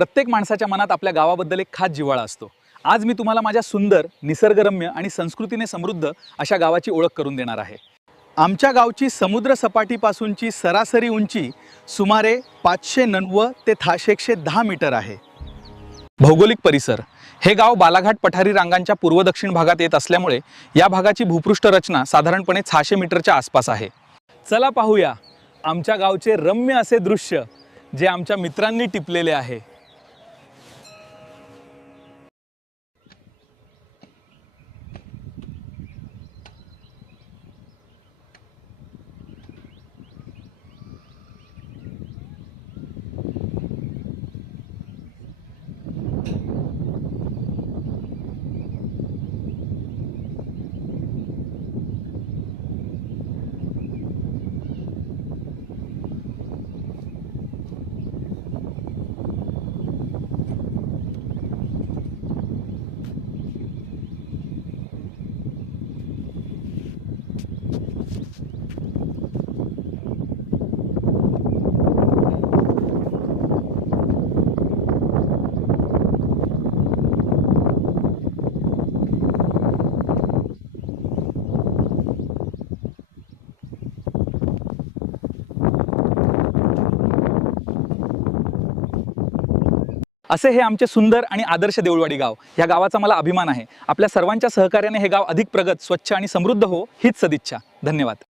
प्रत्येक माणसाच्या मनात आपल्या गावाबद्दल एक खास जिव्हाळा असतो। आज मी तुम्हाला माझ्या सुंदर, निसर्गरम्य आणि संस्कृतीने समृद्ध अशा गावाची ओळख करून देणार आहे। आमच्या गावची समुद्र सपाटीपासूनची सरासरी उंची सुमारे 590 ते 610 मीटर आहे। भौगोलिक परिसर, हे गाव बालाघाट पठारी रांगांच्या पूर्व दक्षिण भागात येत असल्यामुळे या भागाची भूपृष्ठ रचना साधारणपणे 600 मीटरच्या आसपास आहे। चला पाहूया आमच्या गावचे रम्य असे दृश्य जे आमच्या मित्रांनी टिपलेले आहे। असे हे आमचे सुंदर आणि आदर्श देऊळवाडी गाव। या गावाचा मला अभिमान आहे। आपल्या सर्वांच्या सहकार्याने हे गाव अधिक प्रगत, स्वच्छ आणि समृद्ध हो हीच सदिच्छा। धन्यवाद।